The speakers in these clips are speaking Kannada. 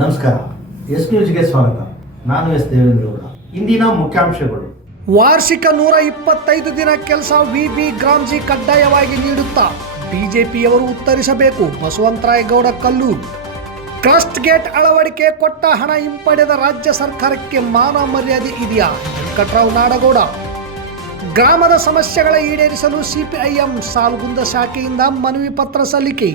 ನಮಸ್ಕಾರ. ಎಸ್ ನ್ಯೂಸ್ಗೆ ಸ್ವಾಗತ. ನಾನು ಎಸ್ ದೇವೇಂದ್ರಗೌಡ. ಇಂದಿನ ಮುಖ್ಯಾಂಶಗಳು. ವಾರ್ಷಿಕ 125 ದಿನ ಕೆಲಸ ವಿ.ಬಿ. ಗ್ರಾಮ್ಜಿ ಕಡ್ಡಾಯವಾಗಿ ನೀಡುತ್ತಾ ಬಿಜೆಪಿಯವರು ಉತ್ತರಿಸಬೇಕು. ಬಸವಂತರಾಯಗೌಡ ಕಲ್ಲೂರು. ಕ್ರಸ್ಟ್ ಗೇಟ್ ಅಳವಡಿಕೆ ಕೊಟ್ಟ ಹಣ ಹಿಂಪಡೆದ ರಾಜ್ಯ ಸರ್ಕಾರಕ್ಕೆ ಮಾನ ಮರ್ಯಾದೆ ಇದೆಯಾ? ವೆಂಕಟರಾವ್ ನಾಡಗೌಡ. ಗ್ರಾಮದ ಸಮಸ್ಯೆಗಳ ಈಡೇರಿಸಲು ಸಿಪಿಐಎಂ ಸಾಲ್ಗುಂದ ಶಾಖೆಯಿಂದ ಮನವಿ ಪತ್ರ ಸಲ್ಲಿಕೆ.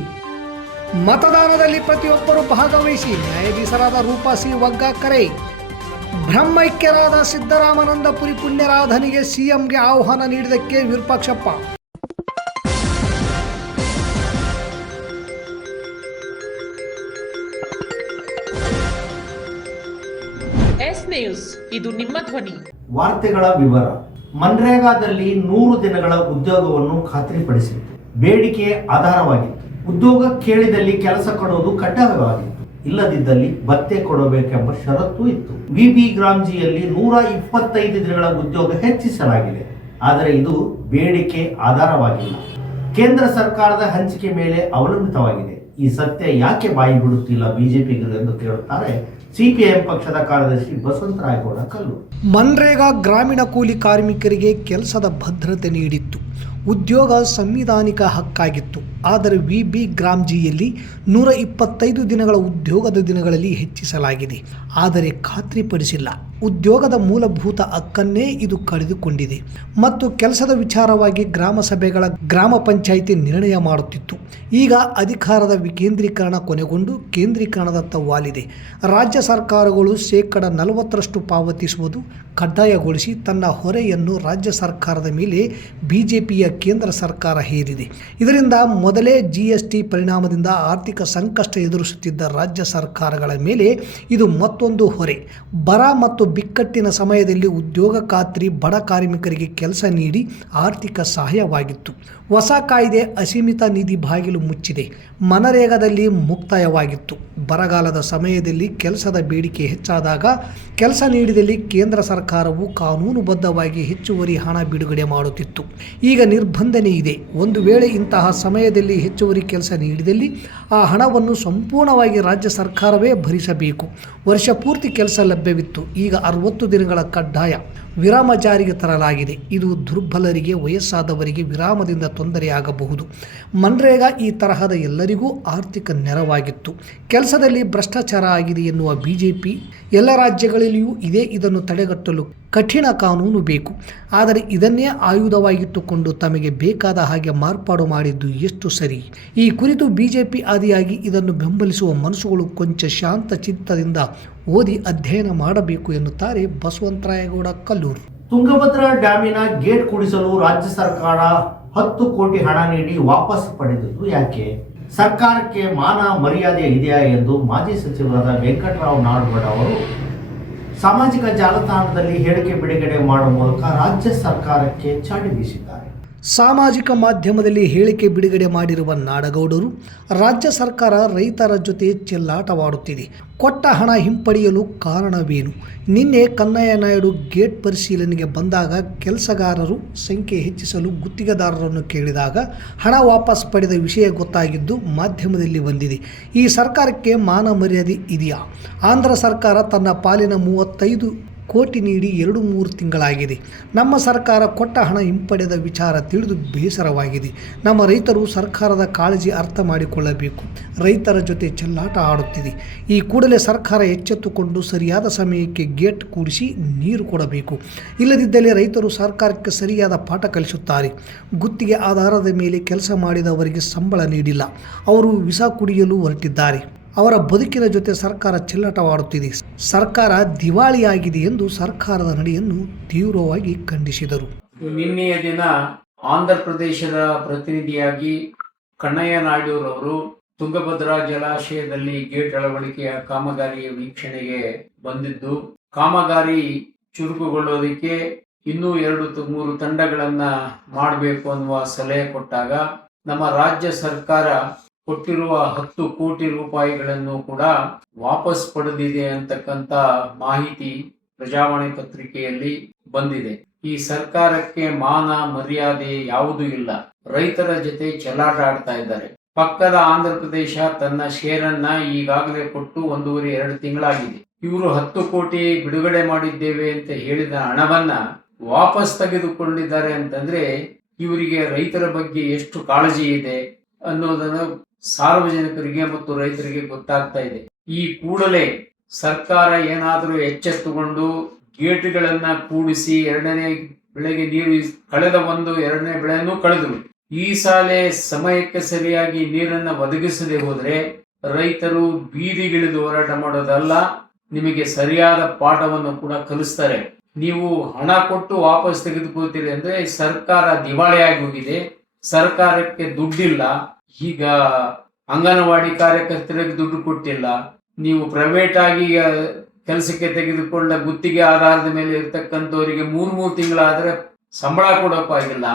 ಮತದಾನದಲ್ಲಿ ಪ್ರತಿಯೊಬ್ಬರು ಭಾಗವಹಿಸಿ, ನ್ಯಾಯಾಧೀಶರಾದ ರೂಪಾ ಸಿ ವಗ್ಗಾ ಕರೆ. ಬ್ರಹ್ಮೈಕ್ಯರಾದ ಸಿದ್ದರಾಮಾನಂದಪುರಿ ಪುಣ್ಯರಾಧನಿಗೆ ಸಿಎಂಗೆ ಆಹ್ವಾನ ನೀಡಿದ್ದಕ್ಕೆ ವಿರೂಪಾಕ್ಷಪ್ಪ. ಎಸ್ ನ್ಯೂಸ್, ಇದು ನಿಮ್ಮ ಧ್ವನಿ. ವಾರ್ತೆಗಳ ವಿವರ. ಮನ್ರೇಗಾದಲ್ಲಿ 100 ದಿನಗಳ ಉದ್ಯೋಗವನ್ನು ಖಾತ್ರಿಪಡಿಸಿತ್ತು. ಬೇಡಿಕೆ ಆಧಾರವಾಗಿತ್ತು. ಉದ್ಯೋಗ ಕೇಳಿದಲ್ಲಿ ಕೆಲಸ ಕೊಡುವುದು ಕಡ್ಡಾಯವಾಗಿತ್ತು. ಇಲ್ಲದಿದ್ದಲ್ಲಿ ಭತ್ಯೆ ಕೊಡಬೇಕೆಂಬ ಷರತ್ತು ಇತ್ತು. ವಿ.ಬಿ. ಗ್ರಾಮ್ಜಿಯಲ್ಲಿ 125 ದಿನಗಳ ಉದ್ಯೋಗ ಹೆಚ್ಚಿಸಲಾಗಿದೆ. ಆದರೆ ಇದು ಬೇಡಿಕೆ ಆಧಾರವಾಗಿಲ್ಲ. ಕೇಂದ್ರ ಸರ್ಕಾರದ ಹಂಚಿಕೆ ಮೇಲೆ ಅವಲಂಬಿತವಾಗಿದೆ. ಈ ಸತ್ಯ ಯಾಕೆ ಬಾಯಿ ಬಿಡುತ್ತಿಲ್ಲ ಬಿಜೆಪಿಗರು ಎಂದು ಕೇಳುತ್ತಾರೆ ಸಿಪಿಐಎಂ ಪಕ್ಷದ ಕಾರ್ಯದರ್ಶಿ ಬಸವಂತರಾಯಗೌಡ ಕಲ್ಲೂರು. ಮನ್ರೇಗಾ ಗ್ರಾಮೀಣ ಕೂಲಿ ಕಾರ್ಮಿಕರಿಗೆ ಕೆಲಸದ ಭದ್ರತೆ ನೀಡಿತ್ತು. ಉದ್ಯೋಗ ಸಂವಿಧಾನಿಕ ಹಕ್ಕಾಗಿತ್ತು. ಆದರೆ ವಿ.ಬಿ. ಗ್ರಾಮ್ಜಿಯಲ್ಲಿ 125 ದಿನಗಳ ಉದ್ಯೋಗದ ದಿನಗಳಲ್ಲಿ ಹೆಚ್ಚಿಸಲಾಗಿದೆ. ಆದರೆ ಖಾತ್ರಿಪಡಿಸಿಲ್ಲ. ಉದ್ಯೋಗದ ಮೂಲಭೂತ ಹಕ್ಕನ್ನೇ ಇದು ಕಳೆದುಕೊಂಡಿದೆ. ಮತ್ತು ಕೆಲಸದ ವಿಚಾರವಾಗಿ ಗ್ರಾಮ ಸಭೆಗಳ ಗ್ರಾಮ ಪಂಚಾಯಿತಿ ನಿರ್ಣಯ ಮಾಡುತ್ತಿತ್ತು. ಈಗ ಅಧಿಕಾರದ ವಿಕೇಂದ್ರೀಕರಣ ಕೊನೆಗೊಂಡು ಕೇಂದ್ರೀಕರಣದತ್ತ ವಾಲಿದೆ. ರಾಜ್ಯ ಸರ್ಕಾರಗಳು 40% ಪಾವತಿಸುವುದು ಕಡ್ಡಾಯಗೊಳಿಸಿ ತನ್ನ ಹೊರೆಯನ್ನು ರಾಜ್ಯ ಸರ್ಕಾರದ ಮೇಲೆ ಬಿಜೆಪಿಯ ಕೇಂದ್ರ ಸರ್ಕಾರ ಹೇರಿದೆ. ಇದರಿಂದ ಮೊದಲೇ ಜಿಎಸ್ಟಿ ಪರಿಣಾಮದಿಂದ ಆರ್ಥಿಕ ಸಂಕಷ್ಟ ಎದುರಿಸುತ್ತಿದ್ದ ರಾಜ್ಯ ಸರ್ಕಾರಗಳ ಮೇಲೆ ಇದು ಮತ್ತೊಂದು ಹೊರೆ. ಬರ ಮತ್ತು ಬಿಕ್ಕಟ್ಟಿನ ಸಮಯದಲ್ಲಿ ಉದ್ಯೋಗ ಖಾತ್ರಿ ಬಡ ಕಾರ್ಮಿಕರಿಗೆ ಕೆಲಸ ನೀಡಿ ಆರ್ಥಿಕ ಸಹಾಯವಾಗಿತ್ತು. ಹೊಸ ಕಾಯ್ದೆ ಅಸೀಮಿತ ನಿಧಿ ಬಾಗಿಲು ಮುಚ್ಚಿದೆ. ಮನರೇಗಾದಲ್ಲಿ ಮುಕ್ತಾಯವಾಗಿತ್ತು. ಬರಗಾಲದ ಸಮಯದಲ್ಲಿ ಕೆಲಸದ ಬೇಡಿಕೆ ಹೆಚ್ಚಾದಾಗ ಕೆಲಸ ನೀಡಿದಲ್ಲಿ ಕೇಂದ್ರ ಸರ್ಕಾರವು ಕಾನೂನುಬದ್ಧವಾಗಿ ಹೆಚ್ಚುವರಿ ಹಣ ಬಿಡುಗಡೆ ಮಾಡುತ್ತಿತ್ತು. ಈಗ ನಿರ್ಬಂಧನೆ ಇದೆ. ಒಂದು ವೇಳೆ ಇಂತಹ ಸಮಯದಲ್ಲಿ ಹೆಚ್ಚುವರಿ ಕೆಲಸ ನೀಡಿದಲ್ಲಿ ಆ ಹಣವನ್ನು ಸಂಪೂರ್ಣವಾಗಿ ರಾಜ್ಯ ಸರ್ಕಾರವೇ ಭರಿಸಬೇಕು. ವರ್ಷ ಪೂರ್ತಿ ಕೆಲಸ ಲಭ್ಯವಿತ್ತು. ಈಗ 60 ದಿನಗಳ ಕಡ್ಡಾಯ ವಿರಾಮ ಜಾರಿಗೆ ತರಲಾಗಿದೆ. ಇದು ದುರ್ಬಲರಿಗೆ, ವಯಸ್ಸಾದವರಿಗೆ ವಿರಾಮದಿಂದ ತೊಂದರೆಯಾಗಬಹುದು. ಮನ್ರೇಗಾ ಈ ತರಹದ ಎಲ್ಲರಿಗೂ ಆರ್ಥಿಕ ನೆರವಾಗಿತ್ತು. ಕೆಲಸದಲ್ಲಿ ಭ್ರಷ್ಟಾಚಾರ ಆಗಿದೆ ಎನ್ನುವ ಬಿಜೆಪಿ ಎಲ್ಲ ರಾಜ್ಯಗಳಲ್ಲಿಯೂ ಇದೆ. ಇದನ್ನು ತಡೆಗಟ್ಟಲು ಕಠಿಣ ಕಾನೂನು ಬೇಕು. ಆದರೆ ಇದನ್ನೇ ಆಯುಧವಾಗಿಟ್ಟುಕೊಂಡು ತಮಗೆ ಬೇಕಾದ ಹಾಗೆ ಮಾರ್ಪಾಡು ಮಾಡಿದ್ದು ಎಷ್ಟು ಸರಿ? ಈ ಕುರಿತು ಬಿಜೆಪಿ ಆದಿಯಾಗಿ ಇದನ್ನು ಬೆಂಬಲಿಸುವ ಮನಸ್ಸುಗಳು ಕೊಂಚ ಶಾಂತ ಚಿತ್ತದಿಂದ ಓದಿ ಅಧ್ಯಯನ ಮಾಡಬೇಕು ಎನ್ನುತ್ತಾರೆ ಬಸವಂತರಾಯಗೌಡ ಕಲ್ಲೂರು. ತುಂಗಭದ್ರಾ ಡ್ಯಾಮಿನ ಗೇಟ್ ಕೂಡಿಸಲು ರಾಜ್ಯ ಸರ್ಕಾರ 10 ಕೋಟಿ ಹಣ ನೀಡಿ ವಾಪಸ್ ಪಡೆದದ್ದು ಯಾಕೆ? ಸರ್ಕಾರಕ್ಕೆ ಮಾನ ಮರ್ಯಾದೆ ಇದೆಯಾ ಎಂದು ಮಾಜಿ ಸಚಿವರಾದ ವೆಂಕಟರಾವ್ ನಾಡಗೌಡ ಅವರು ಸಾಮಾಜಿಕ ಜಾಲತಾಣದಲ್ಲಿ ಹೇಳಿಕೆ ಬಿಡುಗಡೆ ಮಾಡುವ ಮೂಲಕ ರಾಜ್ಯ ಸರ್ಕಾರಕ್ಕೆ ಚಾಡಿ ಬೀಸಿದ್ದಾರೆ. ಸಾಮಾಜಿಕ ಮಾಧ್ಯಮದಲ್ಲಿ ಹೇಳಿಕೆ ಬಿಡುಗಡೆ ಮಾಡಿರುವ ನಾಡಗೌಡರು, ರಾಜ್ಯ ಸರ್ಕಾರ ರೈತರ ಜೊತೆ ಚೆಲ್ಲಾಟವಾಡುತ್ತಿದೆ. ಕೊಟ್ಟ ಹಣ ಹಿಂಪಡೆಯಲು ಕಾರಣವೇನು? ನಿನ್ನೆ ಕನ್ನಯ್ಯ ನಾಯ್ಡು ಗೇಟ್ ಪರಿಶೀಲನೆಗೆ ಬಂದಾಗ ಕೆಲಸಗಾರರು ಸಂಖ್ಯೆ ಹೆಚ್ಚಿಸಲು ಗುತ್ತಿಗೆದಾರರನ್ನು ಕೇಳಿದಾಗ ಹಣ ವಾಪಸ್ ಪಡೆದ ವಿಷಯ ಗೊತ್ತಾಗಿದ್ದು ಮಾಧ್ಯಮದಲ್ಲಿ ಬಂದಿದೆ. ಈ ಸರ್ಕಾರಕ್ಕೆ ಮಾನ ಮರ್ಯಾದೆ ಇದೆಯಾ? ಆಂಧ್ರ ಸರ್ಕಾರ ತನ್ನ ಪಾಲಿನ 35 ಕೋಟಿ ನೀಡಿ 2-3 ತಿಂಗಳಾಗಿದೆ. ನಮ್ಮ ಸರ್ಕಾರ ಕೊಟ್ಟ ಹಣ ಹಿಂಪಡೆದ ವಿಚಾರ ತಿಳಿದು ಬೇಸರವಾಗಿದೆ. ನಮ್ಮ ರೈತರು ಸರ್ಕಾರದ ಕಾಳಜಿ ಅರ್ಥ ಮಾಡಿಕೊಳ್ಳಬೇಕು. ರೈತರ ಜೊತೆ ಚೆಲ್ಲಾಟ ಆಡುತ್ತಿದೆ. ಈ ಕೂಡಲೇ ಸರ್ಕಾರ ಎಚ್ಚೆತ್ತುಕೊಂಡು ಸರಿಯಾದ ಸಮಯಕ್ಕೆ ಗೇಟ್ ಕೂಡಿಸಿ ನೀರು ಕೊಡಬೇಕು. ಇಲ್ಲದಿದ್ದಲ್ಲಿ ರೈತರು ಸರ್ಕಾರಕ್ಕೆ ಸರಿಯಾದ ಪಾಠ ಕಲಿಸುತ್ತಾರೆ. ಗುತ್ತಿಗೆ ಆಧಾರದ ಮೇಲೆ ಕೆಲಸ ಮಾಡಿದವರಿಗೆ ಸಂಬಳ ನೀಡಿಲ್ಲ. ಅವರು ವಿಷ ಕುಡಿಯಲು ಹೊರಟಿದ್ದಾರೆ. ಅವರ ಬದುಕಿನ ಜೊತೆ ಸರ್ಕಾರ ಚೆಲ್ಲಾಟವಾಡುತ್ತಿದೆ. ಸರ್ಕಾರ ದಿವಾಳಿಯಾಗಿದೆ ಎಂದು ಸರ್ಕಾರದ ನಡೆಯನ್ನು ತೀವ್ರವಾಗಿ ಖಂಡಿಸಿದರು. ನಿನ್ನೆಯ ದಿನ ಆಂಧ್ರ ಪ್ರದೇಶದ ಪ್ರತಿನಿಧಿಯಾಗಿ ಕನ್ನಯ್ಯ ನಾಯ್ಡುರವರು ತುಂಗಭದ್ರಾ ಜಲಾಶಯದಲ್ಲಿ ಗೇಟ್ ಅಳವಡಿಕೆಯ ಕಾಮಗಾರಿಯ ವೀಕ್ಷಣೆಗೆ ಬಂದಿದ್ದು, ಕಾಮಗಾರಿ ಚುರುಕುಗೊಳ್ಳೋದಕ್ಕೆ ಇನ್ನೂ 2-3 ತಂಡಗಳನ್ನ ಮಾಡಬೇಕು ಅನ್ನುವ ಸಲಹೆ ಕೊಟ್ಟಾಗ ನಮ್ಮ ರಾಜ್ಯ ಸರ್ಕಾರ ಕೊಟ್ಟಿರುವ 10 ಕೋಟಿ ರೂಪಾಯಿಗಳನ್ನು ಕೂಡ ವಾಪಸ್ ಪಡೆದಿದೆ ಅಂತಕ್ಕಂಥ ಮಾಹಿತಿ ಪ್ರಜಾವಾಣಿ ಪತ್ರಿಕೆಯಲ್ಲಿ ಬಂದಿದೆ. ಈ ಸರ್ಕಾರಕ್ಕೆ ಮಾನ ಮರ್ಯಾದೆ ಯಾವುದೂ ಇಲ್ಲ. ರೈತರ ಜೊತೆ ಚೆಲ್ಲಾಟ ಆಡ್ತಾ ಇದ್ದಾರೆ. ಪಕ್ಕದ ಆಂಧ್ರ ಪ್ರದೇಶ ತನ್ನ ಶೇರನ್ನ ಈಗಾಗಲೇ ಕೊಟ್ಟು 1.5-2 ತಿಂಗಳಾಗಿದೆ. ಇವರು 10 ಕೋಟಿ ಬಿಡುಗಡೆ ಮಾಡಿದ್ದೇವೆ ಅಂತ ಹೇಳಿದ ಹಣವನ್ನ ವಾಪಸ್ ತೆಗೆದುಕೊಂಡಿದ್ದಾರೆ ಅಂತಂದ್ರೆ ಇವರಿಗೆ ರೈತರ ಬಗ್ಗೆ ಎಷ್ಟು ಕಾಳಜಿ ಇದೆ ಅನ್ನೋದನ್ನು ಸಾರ್ವಜನಿಕರಿಗೆ ಮತ್ತು ರೈತರಿಗೆ ಗೊತ್ತಾಗ್ತಾ ಇದೆ. ಈ ಕೂಡಲೇ ಸರ್ಕಾರ ಏನಾದರೂ ಎಚ್ಚೆತ್ತುಕೊಂಡು ಗೇಟ್ಗಳನ್ನ ಕೂಡಿಸಿ 2ನೇ ಬೆಳೆಗೆ ನೀರು ಕಳೆದ 2ನೇ ಬೆಳೆನೂ ಕಳೆದರು. ಈ ಸಾಲೆ ಸಮಯಕ್ಕೆ ಸರಿಯಾಗಿ ನೀರನ್ನ ಒದಗಿಸದೆ ಹೋದ್ರೆ ರೈತರು ಬೀದಿಗಿಳಿದು ಹೋರಾಟ ಮಾಡೋದಲ್ಲ, ನಿಮಗೆ ಸರಿಯಾದ ಪಾಠವನ್ನು ಕೂಡ ಕಲಿಸ್ತಾರೆ. ನೀವು ಹಣ ಕೊಟ್ಟು ವಾಪಸ್ ತೆಗೆದುಕೊಳ್ತೀರಿ ಅಂದ್ರೆ ಸರ್ಕಾರ ದಿವಾಳಿಯಾಗಿ ಹೋಗಿದೆ, ಸರ್ಕಾರಕ್ಕೆ ದುಡ್ಡಿಲ್ಲ. ಈಗ ಅಂಗನವಾಡಿ ಕಾರ್ಯಕರ್ತರಿಗೆ ದುಡ್ಡು ಕೊಟ್ಟಿಲ್ಲ. ನೀವು ಪ್ರೈವೇಟ್ ಆಗಿ ಕೆಲಸಕ್ಕೆ ತೆಗೆದುಕೊಂಡ ಗುತ್ತಿಗೆ ಆಧಾರದ ಮೇಲೆ ಇರ್ತಕ್ಕಂಥವರಿಗೆ 3 ತಿಂಗಳಾದ್ರೆ ಸಂಬಳ ಕೊಡೋಕ್ಕಾಗಿಲ್ಲ.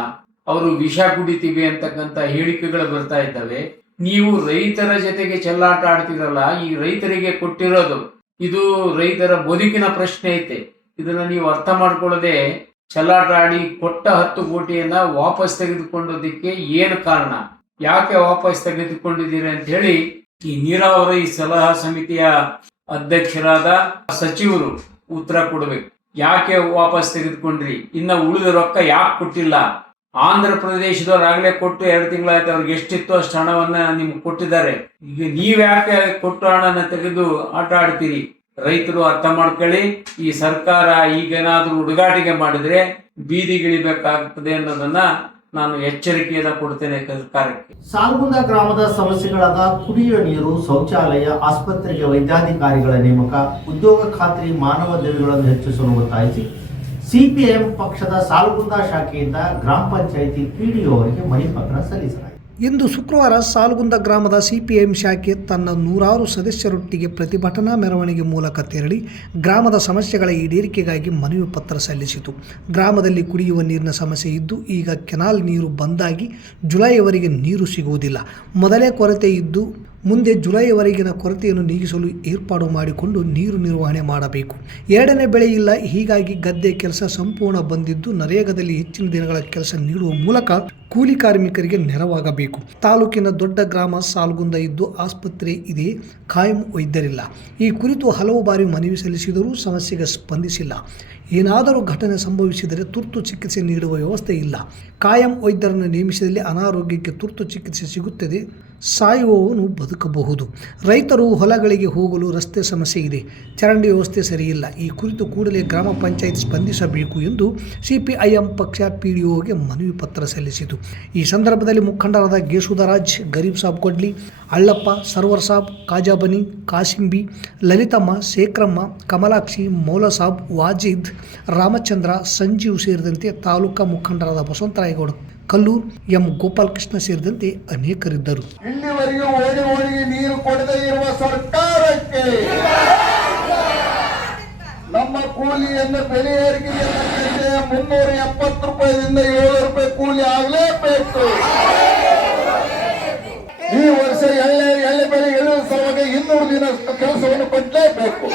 ಅವರು ವಿಷ ಕುಡಿತೀವಿ ಅಂತಕ್ಕಂಥ ಹೇಳಿಕೆಗಳು ಬರ್ತಾ ಇದ್ದಾವೆ. ನೀವು ರೈತರ ಜೊತೆಗೆ ಚೆಲ್ಲಾಟ ಆಡ್ತಿರಲ್ಲ, ಈ ರೈತರಿಗೆ ಕೊಟ್ಟಿರೋದು ಇದು ರೈತರ ಬದುಕಿನ ಪ್ರಶ್ನೆ ಐತೆ. ಇದನ್ನ ನೀವು ಅರ್ಥ ಮಾಡ್ಕೊಳ್ಳದೆ ಚೆಲ್ಲಾಟ ಆಡಿ ಕೊಟ್ಟ 10 ಕೋಟಿಯನ್ನ ವಾಪಸ್ ತೆಗೆದುಕೊಂಡೋದಕ್ಕೆ ಏನು ಕಾರಣ, ಯಾಕೆ ವಾಪಸ್ ತೆಗೆದುಕೊಂಡಿದ್ದೀರಿ ಅಂತ ಹೇಳಿ ಈ ನೀರಾವರಿ ಸಲಹಾ ಸಮಿತಿಯ ಅಧ್ಯಕ್ಷರಾದ ಸಚಿವರು ಉತ್ತರ ಕೊಡಬೇಕು. ಯಾಕೆ ವಾಪಸ್ ತೆಗೆದುಕೊಂಡ್ರಿ, ಇನ್ನ ಉಳಿದ ರೊಕ್ಕ ಯಾಕೆ ಕೊಟ್ಟಿಲ್ಲ? ಆಂಧ್ರ ಪ್ರದೇಶದವ್ರು ಆಗ್ಲೇ ಕೊಟ್ಟು 2 ತಿಂಗಳಾಯ್ತು, ಅವ್ರಿಗೆ ಎಷ್ಟಿತ್ತು ಅಷ್ಟು ಹಣವನ್ನ ನಿಮ್ಗೆ ಕೊಟ್ಟಿದ್ದಾರೆ. ಈಗ ನೀವ್ ಯಾಕೆ ಕೊಟ್ಟು ಹಣನ ತೆಗೆದು ಆಟ ಆಡ್ತೀರಿ? ರೈತರು ಅರ್ಥ ಮಾಡ್ಕೊಳ್ಳಿ. ಈ ಸರ್ಕಾರ ಈಗೇನಾದ್ರೂ ಹುಡುಗಾಟಿಗೆ ಮಾಡಿದ್ರೆ ಬೀದಿಗಿಳಿಬೇಕಾಗ್ತದೆ ಅನ್ನೋದನ್ನ ನಾನು ಎಚ್ಚರಿಕೆಯನ್ನ ಕೊಡ್ತೇನೆ ಸರ್ಕಾರಕ್ಕೆ. ಸಾಲ್ಗುಂದ ಗ್ರಾಮದ ಸಮಸ್ಯೆಗಳಾದ ಕುಡಿಯುವ ನೀರು, ಶೌಚಾಲಯ, ಆಸ್ಪತ್ರೆಗೆ ವೈದ್ಯಾಧಿಕಾರಿಗಳ ನೇಮಕ, ಉದ್ಯೋಗ ಖಾತ್ರಿ, ಮಾನವ ದಿನಗಳನ್ನು ಹೆಚ್ಚಿಸಲು ಒತ್ತಾಯಿಸಿ ಸಿಪಿಎಂ ಪಕ್ಷದ ಸಾಲ್ಗುಂದ ಶಾಖೆಯಿಂದ ಗ್ರಾಮ ಪಂಚಾಯಿತಿ ಪಿಡಿಒ ಅವರಿಗೆ ಮನವಿ ಪತ್ರ ಸಲ್ಲಿಸಲಾಯಿತು. ಇಂದು ಶುಕ್ರವಾರ ಸಾಲ್ಗುಂದ ಗ್ರಾಮದ ಸಿಪಿಎಂ ಶಾಖೆ ತನ್ನ 100 ಸದಸ್ಯರೊಟ್ಟಿಗೆ ಪ್ರತಿಭಟನಾ ಮೆರವಣಿಗೆ ಮೂಲಕ ತೆರಳಿ ಗ್ರಾಮದ ಸಮಸ್ಯೆಗಳ ಈಡೇರಿಕೆಗಾಗಿ ಮನವಿ ಪತ್ರ ಸಲ್ಲಿಸಿತು. ಗ್ರಾಮದಲ್ಲಿ ಕುಡಿಯುವ ನೀರಿನ ಸಮಸ್ಯೆ ಇದ್ದು ಈಗ ಕೆನಾಲ್ ನೀರು ಬಂದಾಗಿ ಜುಲೈವರೆಗೆ ನೀರು ಸಿಗುವುದಿಲ್ಲ. ಮೊದಲೇ ಕೊರತೆ ಇದ್ದು ಮುಂದೆ ಜುಲೈವರೆಗಿನ ಕೊರತೆಯನ್ನು ನೀಗಿಸಲು ಏರ್ಪಾಡು ಮಾಡಿಕೊಂಡು ನೀರು ನಿರ್ವಹಣೆ ಮಾಡಬೇಕು. 2ನೇ ಬೆಳೆ ಇಲ್ಲ, ಹೀಗಾಗಿ ಗದ್ದೆ ಕೆಲಸ ಸಂಪೂರ್ಣ ಬಂದಿದ್ದು ನರೇಗಾದಲ್ಲಿ ಹೆಚ್ಚಿನ ದಿನಗಳ ಕೆಲಸ ನೀಡುವ ಮೂಲಕ ಕೂಲಿ ಕಾರ್ಮಿಕರಿಗೆ ನೆರವಾಗಬೇಕು. ತಾಲೂಕಿನ ದೊಡ್ಡ ಗ್ರಾಮ ಸಾಲ್ಗುಂದ ಇದ್ದು ಆಸ್ಪತ್ರೆ ಇದೆ, ಕಾಯಂ ವೈದ್ಯರಿಲ್ಲ. ಈ ಕುರಿತು ಹಲವು ಬಾರಿ ಮನವಿ ಸಲ್ಲಿಸಿದರೂ ಸಮಸ್ಯೆಗೆ ಸ್ಪಂದಿಸಿಲ್ಲ. ಏನಾದರೂ ಘಟನೆ ಸಂಭವಿಸಿದರೆ ತುರ್ತು ಚಿಕಿತ್ಸೆ ನೀಡುವ ವ್ಯವಸ್ಥೆ ಇಲ್ಲ. ಕಾಯಂ ವೈದ್ಯರನ್ನು ನೇಮಿಸಿದಲ್ಲಿ ಅನಾರೋಗ್ಯಕ್ಕೆ ತುರ್ತು ಚಿಕಿತ್ಸೆ ಸಿಗುತ್ತದೆ, ಸಾಯುವವನು ಬದುಕಬಹುದು. ರೈತರು ಹೊಲಗಳಿಗೆ ಹೋಗಲು ರಸ್ತೆ ಸಮಸ್ಯೆ ಇದೆ, ಚರಂಡಿ ವ್ಯವಸ್ಥೆ ಸರಿಯಿಲ್ಲ. ಈ ಕುರಿತು ಕೂಡಲೇ ಗ್ರಾಮ ಪಂಚಾಯತ್ ಸ್ಪಂದಿಸಬೇಕು ಎಂದು ಸಿಪಿಐಎಂ ಪಕ್ಷ ಪಿಡಿಒಗೆ ಮನವಿ ಪತ್ರ ಸಲ್ಲಿಸಿತು. ಈ ಸಂದರ್ಭದಲ್ಲಿ ಮುಖಂಡರಾದ ಗೇಸುದರಾಜ್, ಗರೀಬ್ ಸಾಬ್ ಕೊಡ್ಲಿ, ಅಳ್ಳಪ್ಪ, ಸರ್ವರ್ ಸಾಬ್, ಕಾಜಾಬನಿ, ಕಾಸಿಂಬಿ, ಲಲಿತಮ್ಮ, ಶೇಖರಮ್ಮ, ಕಮಲಾಕ್ಷಿ, ಮೌಲಸಾಬ್, ವಾಜಿದ್, ರಾಮಚಂದ್ರ, ಸಂಜೀವ್ ಸೇರಿದಂತೆ ತಾಲೂಕಾ ಮುಖಂಡರಾದ ಬಸವಂತರಾಯಗೌಡ ಕಲ್ಲೂರ್, ಎಂ ಗೋಪಾಲಕೃಷ್ಣ ಸೇರಿದಂತೆ ಅನೇಕರಿದ್ದರು. ಇಲ್ಲಿವರೆಗೂ ಓಡಿ ನೀರು ಕೊಡದೇ ಇರುವ ಸರ್ಕಾರಕ್ಕೆ ನಮ್ಮ ಕೂಲಿಯನ್ನು ಬೆಲೆ ಏರಿಕೆಯನ್ನು 370 ರೂಪಾಯಿದಿಂದ 700 ರೂಪಾಯಿ ಕೂಲಿ ಆಗಲೇಬೇಕು. ಈ ವರ್ಷ ಎಳ್ಳೆ ಬೆಲೆ ಇಳಿಯುವ ಸಲುವಾಗಿ 200 ದಿನ ಕೆಲಸವನ್ನು ಕೊಡಲೇಬೇಕು.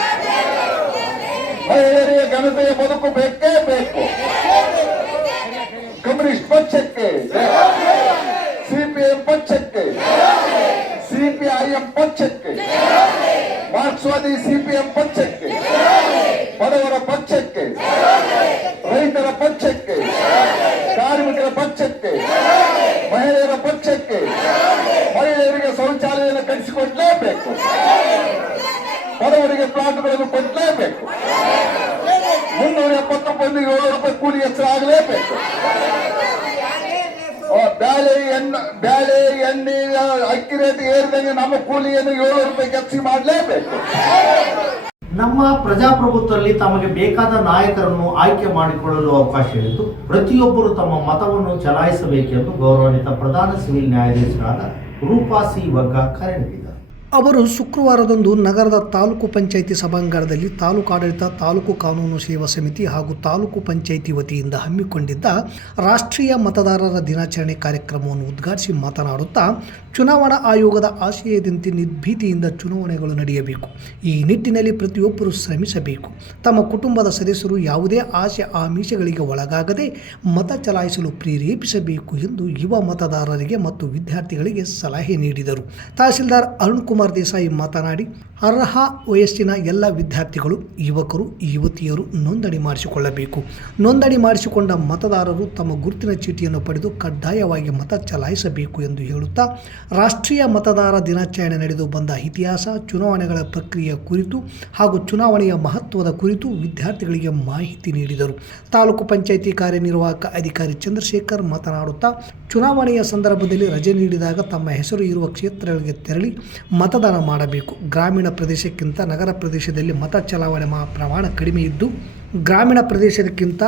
ಮಹಿಳೆಯರಿಗೆ ಘನತೆಯ ಬದುಕು ಬೇಕೇ ಬೇಕು. ಕಮ್ಯುನಿಸ್ಟ್ ಪಕ್ಷಕ್ಕೆ, ಸಿಪಿಎಂ ಪಕ್ಷಕ್ಕೆ, ಸಿಪಿಐಎಂ ಪಕ್ಷಕ್ಕೆ, ಮಾರ್ಕ್ಸ್ವಾದಿ ಸಿಪಿಎಂ ಪಕ್ಷಕ್ಕೆ, ಬಡವರ ಪಕ್ಷಕ್ಕೆ, ರೈತರ ಪಕ್ಷಕ್ಕೆ, ಕಾರ್ಮಿಕರ ಪಕ್ಷಕ್ಕೆ, ಮಹಿಳೆಯರ ಪಕ್ಷಕ್ಕೆ, ಮಹಿಳೆಯರಿಗೆ ಶೌಚಾಲಯವನ್ನು ಕಟ್ಟಿಸಿಕೊಡ್ಲೇಬೇಕು, ಬಡವರಿಗೆ ಪ್ಲಾಟ್ಗಳನ್ನು ಕೊಡಲೇಬೇಕು, 370 ರೂಪಾಯಿ 700 ರೂಪಾಯಿ ಕೂಲಿ ಹೆಚ್ಚಾಗಲೇಬೇಕು. ಬ್ಯಾಳೆ ಎಣ್ಣೆ ಅಕ್ಕಿ ರೇಟ್ ಏರಿದಂಗೆ ನಮ್ಮ ಕೂಲಿಯನ್ನು 700 ರೂಪಾಯಿ ಹೆಚ್ಚಿಗೆ ಮಾಡಲೇಬೇಕು. ನಮ್ಮ ಪ್ರಜಾಪ್ರಭುತ್ವದಲ್ಲಿ ತಮಗೆ ಬೇಕಾದ ನಾಯಕರನ್ನು ಆಯ್ಕೆ ಮಾಡಿಕೊಳ್ಳಲು ಅವಕಾಶವಿದ್ದು ಪ್ರತಿಯೊಬ್ಬರು ತಮ್ಮ ಮತವನ್ನು ಚಲಾಯಿಸಬೇಕೆಂದು ಗೌರವಾನ್ವಿತ ಪ್ರಧಾನ ಸಿವಿಲ್ ನ್ಯಾಯಾಧೀಶರಾದ ರೂಪಾ ಸಿ ವಗ್ಗ ಕರೆ ನೀಡಿದರು. ಅವರು ಶುಕ್ರವಾರದಂದು ನಗರದ ತಾಲೂಕು ಪಂಚಾಯಿತಿ ಸಭಾಂಗಣದಲ್ಲಿ ತಾಲೂಕು ಆಡಳಿತ, ತಾಲೂಕು ಕಾನೂನು ಸೇವಾ ಸಮಿತಿ ಹಾಗೂ ತಾಲೂಕು ಪಂಚಾಯಿತಿ ವತಿಯಿಂದ ಹಮ್ಮಿಕೊಂಡಿದ್ದ ರಾಷ್ಟ್ರೀಯ ಮತದಾರರ ದಿನಾಚರಣೆ ಕಾರ್ಯಕ್ರಮವನ್ನು ಉದ್ಘಾಟಿಸಿ ಮಾತನಾಡುತ್ತಾ, ಚುನಾವಣಾ ಆಯೋಗದ ಆಶಯದಂತೆ ನಿರ್ಭೀತಿಯಿಂದ ಚುನಾವಣೆಗಳು ನಡೆಯಬೇಕು. ಈ ನಿಟ್ಟಿನಲ್ಲಿ ಪ್ರತಿಯೊಬ್ಬರೂ ಶ್ರಮಿಸಬೇಕು. ತಮ್ಮ ಕುಟುಂಬದ ಸದಸ್ಯರು ಯಾವುದೇ ಆಸೆ ಆಮಿಷಗಳಿಗೆ ಒಳಗಾಗದೆ ಮತ ಚಲಾಯಿಸಲು ಪ್ರೇರೇಪಿಸಬೇಕು ಎಂದು ಯುವ ಮತದಾರರಿಗೆ ಮತ್ತು ವಿದ್ಯಾರ್ಥಿಗಳಿಗೆ ಸಲಹೆ ನೀಡಿದರು. ತಹಸೀಲ್ದಾರ್ ಅರುಣ್ ಕುಮಾರ್ ದೇಸಾಯಿ ಮಾತನಾಡಿ, ಅರ್ಹ ವಯಸ್ಸಿನ ಎಲ್ಲ ವಿದ್ಯಾರ್ಥಿಗಳು, ಯುವಕರು, ಯುವತಿಯರು ನೋಂದಣಿ ಮಾಡಿಸಿಕೊಳ್ಳಬೇಕು. ನೋಂದಣಿ ಮಾಡಿಸಿಕೊಂಡ ಮತದಾರರು ತಮ್ಮ ಗುರುತಿನ ಚೀಟಿಯನ್ನು ಪಡೆದು ಕಡ್ಡಾಯವಾಗಿ ಮತ ಚಲಾಯಿಸಬೇಕು ಎಂದು ಹೇಳುತ್ತಾ, ರಾಷ್ಟ್ರೀಯ ಮತದಾರ ದಿನಾಚರಣೆ ನಡೆದು ಬಂದ ಇತಿಹಾಸ, ಚುನಾವಣೆಗಳ ಪ್ರಕ್ರಿಯೆ ಕುರಿತು ಹಾಗೂ ಚುನಾವಣೆಯ ಮಹತ್ವದ ಕುರಿತು ವಿದ್ಯಾರ್ಥಿಗಳಿಗೆ ಮಾಹಿತಿ ನೀಡಿದರು. ತಾಲೂಕು ಪಂಚಾಯಿತಿ ಕಾರ್ಯನಿರ್ವಾಹಕ ಅಧಿಕಾರಿ ಚಂದ್ರಶೇಖರ್ ಮಾತನಾಡುತ್ತಾ, ಚುನಾವಣೆಯ ಸಂದರ್ಭದಲ್ಲಿ ರಜೆ ನೀಡಿದಾಗ ತಮ್ಮ ಹೆಸರು ಇರುವ ಕ್ಷೇತ್ರಗಳಿಗೆ ತೆರಳಿ ಮತದಾನ ಮಾಡಬೇಕು. ಗ್ರಾಮೀಣ ಪ್ರದೇಶಕ್ಕಿಂತ ನಗರ ಪ್ರದೇಶದಲ್ಲಿ ಮತ ಚಲಾವಣೆ ಪ್ರಮಾಣ ಕಡಿಮೆ ಇದ್ದು, ಗ್ರಾಮೀಣ ಪ್ರದೇಶಕ್ಕಿಂತ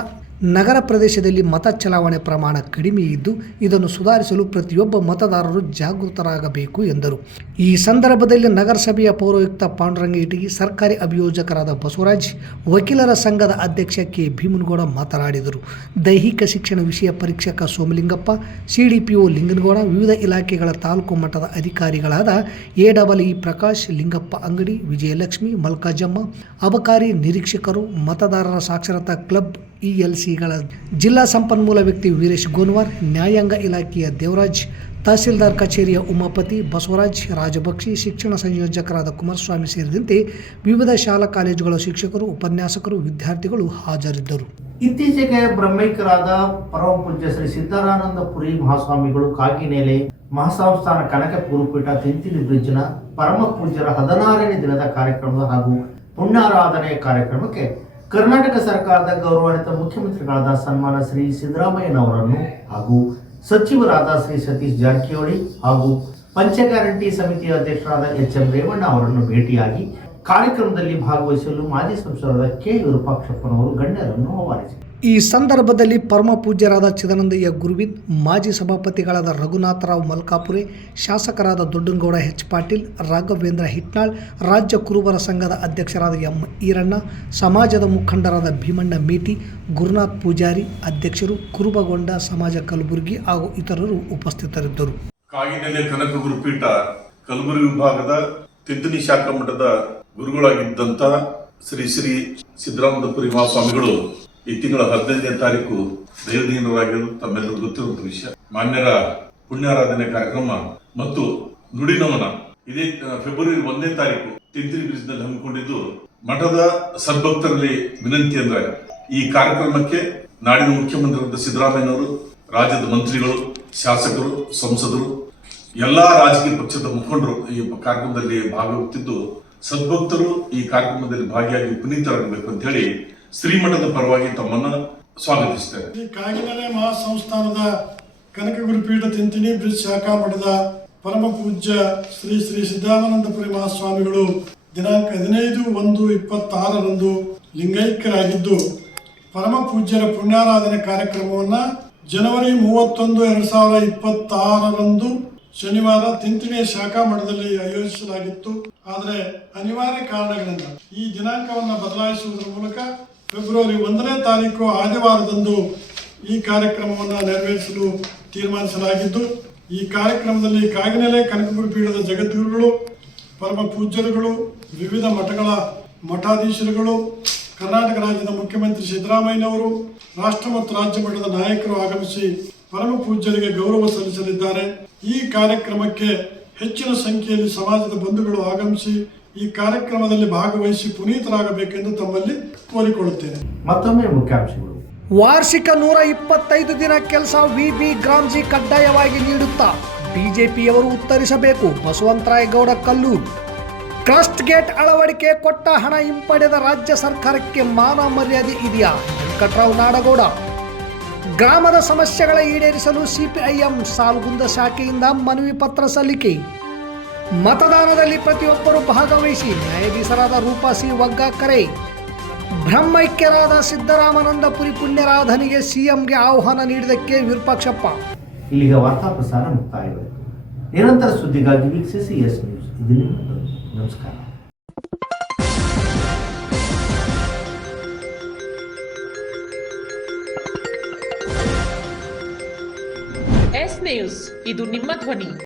ನಗರ ಪ್ರದೇಶದಲ್ಲಿ ಮತ ಚಲಾವಣೆ ಪ್ರಮಾಣ ಕಡಿಮೆ ಇದ್ದು, ಇದನ್ನು ಸುಧಾರಿಸಲು ಪ್ರತಿಯೊಬ್ಬ ಮತದಾರರು ಜಾಗೃತರಾಗಬೇಕು ಎಂದರು. ಈ ಸಂದರ್ಭದಲ್ಲಿ ನಗರಸಭೆಯ ಪೌರಾಯುಕ್ತ ಪಾಂಡುರಂಗ ಇಟಗಿ, ಸರ್ಕಾರಿ ಅಭಿಯೋಜಕರಾದ ಬಸವರಾಜ್, ವಕೀಲರ ಸಂಘದ ಅಧ್ಯಕ್ಷ ಕೆ ಭೀಮನಗೌಡ ಮಾತನಾಡಿದರು. ದೈಹಿಕ ಶಿಕ್ಷಣ ವಿಷಯ ಪರೀಕ್ಷಕ ಸೋಮಲಿಂಗಪ್ಪ, ಸಿಡಿಪಿಒ ಲಿಂಗನಗೌಡ, ವಿವಿಧ ಇಲಾಖೆಗಳ ತಾಲೂಕು ಮಟ್ಟದ ಅಧಿಕಾರಿಗಳಾದ ಎ ಪ್ರಕಾಶ್, ಲಿಂಗಪ್ಪ ಅಂಗಡಿ, ವಿಜಯಲಕ್ಷ್ಮಿ, ಮಲ್ಕಾಜಮ್ಮ, ಅಬಕಾರಿ ನಿರೀಕ್ಷಕರು, ಮತದಾರರ ಸಾಕ್ಷರತಾ ಕ್ಲಬ್ ELCಗಳ ಜಿಲ್ಲಾ ಸಂಪನ್ಮೂಲ ವ್ಯಕ್ತಿ ವೀರೇಶ್ ಗೋನ್ವಾರ್, ನ್ಯಾಯಾಂಗ ಇಲಾಖೆಯ ದೇವರಾಜ್, ತಹಸೀಲ್ದಾರ್ ಕಚೇರಿಯ ಉಮಾಪತಿ, ಬಸವರಾಜ್, ರಾಜಬಕ್ಷಿ, ಶಿಕ್ಷಣ ಸಂಯೋಜಕರಾದ ಕುಮಾರಸ್ವಾಮಿ ಸೇರಿದಂತೆ ವಿವಿಧ ಶಾಲಾ ಕಾಲೇಜುಗಳ ಶಿಕ್ಷಕರು, ಉಪನ್ಯಾಸಕರು, ವಿದ್ಯಾರ್ಥಿಗಳು ಹಾಜರಿದ್ದರು. ಇತ್ತೀಚೆಗೆ ಬ್ರಹ್ಮೈಕ್ಯರಾದ ಪರಮ ಪೂಜ್ಯ ಶ್ರೀ ಸಿದ್ದರಾನಂದಪುರಿ ಮಹಾಸ್ವಾಮಿಗಳು ಕಾಗಿನೆಲೆ ಮಹಾಸಂಸ್ಥಾನ ಕನಕ ಗುರುಪೀಠ ತಿಂತಿಲಿ ಬ್ರಿಡ್ಜ್ನ ಪರಮ ಪೂಜ್ಯರ 16ನೇ ದಿನದ ಕಾರ್ಯಕ್ರಮದ ಹಾಗೂ ಪುಣ್ಯಾರಾಧನೆ ಕಾರ್ಯಕ್ರಮಕ್ಕೆ ಕರ್ನಾಟಕ ಸರ್ಕಾರದ ಗೌರವಾನ್ವಿತ ಮುಖ್ಯಮಂತ್ರಿಗಳಾದ ಸನ್ಮಾನ ಶ್ರೀ ಸಿದ್ದರಾಮಯ್ಯನವರನ್ನು ಹಾಗೂ ಸಚಿವರಾದ ಶ್ರೀ ಸತೀಶ್ ಜಾರಕಿಹೊಳಿ ಹಾಗೂ ಪಂಚ ಗ್ಯಾರಂಟಿ ಸಮಿತಿಯ ಅಧ್ಯಕ್ಷರಾದ HM ರೇವಣ್ಣ ಅವರನ್ನು ಭೇಟಿಯಾಗಿ ಕಾರ್ಯಕ್ರಮದಲ್ಲಿ ಭಾಗವಹಿಸಲು ಮಾಜಿ ಸಂಸದರಾದ ಕೆ ವಿರೂಪಾಕ್ಷಪ್ಪನವರು ಗಣ್ಯರನ್ನು ಆಹ್ವಾನಿಸಿದರು. ಈ ಸಂದರ್ಭದಲ್ಲಿ ಪರಮ ಪೂಜ್ಯರಾದ ಚಿದಾನಂದಯ್ಯ ಗುರುವಿನ್, ಮಾಜಿ ಸಭಾಪತಿಗಳಾದ ರಘುನಾಥರಾವ್ ಮಲ್ಕಾಪುರೆ, ಶಾಸಕರಾದ ದೊಡ್ಡನಗೌಡ H ಪಾಟೀಲ್, ರಾಘವೇಂದ್ರ ಹಿಟ್ನಾಳ್, ರಾಜ್ಯ ಕುರುಬರ ಸಂಘದ ಅಧ್ಯಕ್ಷರಾದ M ಈರಣ್ಣ, ಸಮಾಜದ ಮುಖಂಡರಾದ ಭೀಮಣ್ಣ ಮೇಟಿ, ಗುರುನಾಥ್ ಪೂಜಾರಿ, ಅಧ್ಯಕ್ಷರು, ಕುರುಬಗೊಂಡ ಸಮಾಜ ಕಲಬುರಗಿ ಹಾಗೂ ಇತರರು ಉಪಸ್ಥಿತರಿದ್ದರು. ಕಾಗಿನೆಲೆ ಕನಕ ಗುರುಪೀಠ ಕಲಬುರಗಿ ವಿಭಾಗದ ತಿಂತಿನಿ ಶಾಖಾ ಮಠದ ಗುರುಗಳಾಗಿದ್ದಂತ ಶ್ರೀ ಸಿದ್ದರಾಮಯ್ಯಪುರಿ ಮಹಾಸ್ವಾಮಿಗಳು ಈ ತಿಂಗಳ 15ನೇ ತಾರೀಕು ದೈವದೀನರಾಗಿರುವುದು ತಮ್ಮೆಲ್ಲರಿಗೂ ಗೊತ್ತಿರುವಂತಹ ವಿಷಯ. ಮಾನ್ಯರ ಪುಣ್ಯಾರಾಧನೆ ಕಾರ್ಯಕ್ರಮ ಮತ್ತು ನುಡಿನಮನ ಇದೇ ಫೆಬ್ರವರಿ 1ನೇ ತಾರೀಕು ತಿಂತಿನಿ ಬ್ರಿಡ್ಜ್ನಲ್ಲಿ ಹಮ್ಮಿಕೊಂಡಿದ್ದು, ಮಠದ ಸದ್ಭಕ್ತರಲ್ಲಿ ವಿನಂತಿ ಅಂದ್ರೆ ಈ ಕಾರ್ಯಕ್ರಮಕ್ಕೆ ನಾಡಿನ ಮುಖ್ಯಮಂತ್ರಿಯಾದ ಸಿದ್ದರಾಮಯ್ಯನವರು, ರಾಜ್ಯದ ಮಂತ್ರಿಗಳು, ಶಾಸಕರು, ಸಂಸದರು, ಎಲ್ಲಾ ರಾಜಕೀಯ ಪಕ್ಷದ ಮುಖಂಡರು ಈ ಕಾರ್ಯಕ್ರಮದಲ್ಲಿ ಭಾಗವಹಿಸುತ್ತಿದ್ದು, ಸದ್ಭಕ್ತರು ಈ ಕಾರ್ಯಕ್ರಮದಲ್ಲಿ ಭಾಗಿಯಾಗಿ ಪುನೀತರಾಗಬೇಕು ಅಂತ ಹೇಳಿ ಶ್ರೀಮಠದ ಪರವಾಗಿ ತಮ್ಮನ್ನ ಸ್ವಾಗತಿಸುತ್ತೇವೆ. ಈ ಕಾಗಿನೆಲೆ ಮಹಾಸಂಸ್ಥಾನದ ಕನಕ ಗುರುಪೀಠ ತಿಂತಿನಿ ಬ್ರಿಡ್ಜ್ ಶಾಖಾ ಮಠದ ಪರಮ ಪೂಜ್ಯ ಶ್ರೀ ಸಿದ್ದಾನಂದಪುರಿ ಮಹಾಸ್ವಾಮಿಗಳು ದಿನಾಂಕ 15/1/26 ಲಿಂಗೈಕ್ಯರಾಗಿದ್ದು, ಪರಮ ಪೂಜ್ಯರ ಪುಣ್ಯಾರಾಧನೆ ಕಾರ್ಯಕ್ರಮವನ್ನು ಜನವರಿ 31, 2026 ಶನಿವಾರ ತಿಂತಿಣಿಯ ಶಾಖಾ ಮಠದಲ್ಲಿ ಆಯೋಜಿಸಲಾಗಿತ್ತು. ಆದರೆ ಅನಿವಾರ್ಯ ಕಾರಣಗಳಿಂದ ಈ ದಿನಾಂಕವನ್ನು ಬದಲಾಯಿಸುವುದರ ಮೂಲಕ ಫೆಬ್ರವರಿ 1ನೇ ತಾರೀಕು ಆದಿವಾರದಂದು ಈ ಕಾರ್ಯಕ್ರಮವನ್ನು ನೆರವೇರಿಸಲು ತೀರ್ಮಾನಿಸಲಾಗಿದ್ದು, ಈ ಕಾರ್ಯಕ್ರಮದಲ್ಲಿ ಕಾಗಿನೆಲೆ ಕನಕಪುರ ಪೀಠದ ಜಗದ್ಗುರುಗಳು, ಪರಮ ಪೂಜ್ಯರುಗಳು, ವಿವಿಧ ಮಠಗಳ ಮಠಾಧೀಶರುಗಳು, ಕರ್ನಾಟಕ ರಾಜ್ಯದ ಮುಖ್ಯಮಂತ್ರಿ ಸಿದ್ದರಾಮಯ್ಯನವರು, ರಾಷ್ಟ್ರ ಮತ್ತು ರಾಜ್ಯ ಮಟ್ಟದ ನಾಯಕರು ಆಗಮಿಸಿ ಪರಮ ಪೂಜ್ಯರಿಗೆ ಗೌರವ ಸಲ್ಲಿಸಲಿದ್ದಾರೆ. ಈ ಕಾರ್ಯಕ್ರಮಕ್ಕೆ ಹೆಚ್ಚಿನ ಸಂಖ್ಯೆಯಲ್ಲಿ ಸಮಾಜದ ಬಂಧುಗಳು ಆಗಮಿಸಿ ಈ ಕಾರ್ಯಕ್ರಮದಲ್ಲಿ ಭಾಗವಹಿಸಿ ಪುನೀತರಾಗಬೇಕೆಂದು ತಮ್ಮಲ್ಲಿ ಕೋರಿಕೊಳ್ಳುತ್ತೇನೆ. ಮತ್ತೊಮ್ಮೆ ಮುಖ್ಯಾಂಶಗಳು. ವಾರ್ಷಿಕ 125 ದಿನ ಕೆಲಸ VB ಗ್ರಾಮ್ಜಿ ಕಡ್ಡಾಯವಾಗಿ ನೀಡುತ್ತಾ ಬಿಜೆಪಿಯವರು ಉತ್ತರಿಸಬೇಕು. ಬಸವಂತರಾಯಗೌಡ ಕಲ್ಲೂರು. ಕ್ರಸ್ಟ್ ಗೇಟ್ ಅಳವಡಿಕೆ ಕೊಟ್ಟ ಹಣ ಹಿಂಪಡೆದ ರಾಜ್ಯ ಸರ್ಕಾರಕ್ಕೆ ಮಾನ ಮರ್ಯಾದೆ ಇದೆಯಾ? ವೆಂಕಟರಾವ್ ನಾಡಗೌಡ. ಗ್ರಾಮದ ಸಮಸ್ಯೆಗಳ ಈಡೇರಿಸಲು CPIM ಸಾಲ್ಗುಂದ ಶಾಖೆಯಿಂದ ಮನವಿ ಪತ್ರ ಸಲ್ಲಿಕೆ. ಮತದಾನದಲ್ಲಿ ಪ್ರತಿಯೊಬ್ಬರು ಭಾಗವಹಿಸಿ, ನ್ಯಾಯಾಧೀಶರಾದ ರೂಪಾ ಸಿ ವಗ್ಗ ಕರೆ. ಬ್ರಹ್ಮೈಕ್ಯರಾದ ಸಿದ್ದರಾಮಾನಂದಪುರಿ ಪುಣ್ಯರಾಧನೆಗೆ CMಗೆ ಆಹ್ವಾನ ನೀಡಿದ್ದಕ್ಕೆ ವಿರೂಪಾಕ್ಷಪ್ಪ. ಇಲ್ಲಿಗೆ ವಾರ್ತಾ ಪ್ರಸಾರ ಮುಕ್ತಾಯವಾಯಿತು. ನಿರಂತರ ಸುದ್ದಿಗಾಗಿ ವೀಕ್ಷಿಸಿ S ನ್ಯೂಸ್. ಇದು ನಿಮ್ಮ ನಮಸ್ಕಾರ. ಎಸ್ ನ್ಯೂಸ್ ಇದು ನಿಮ್ಮ ಧ್ವನಿ.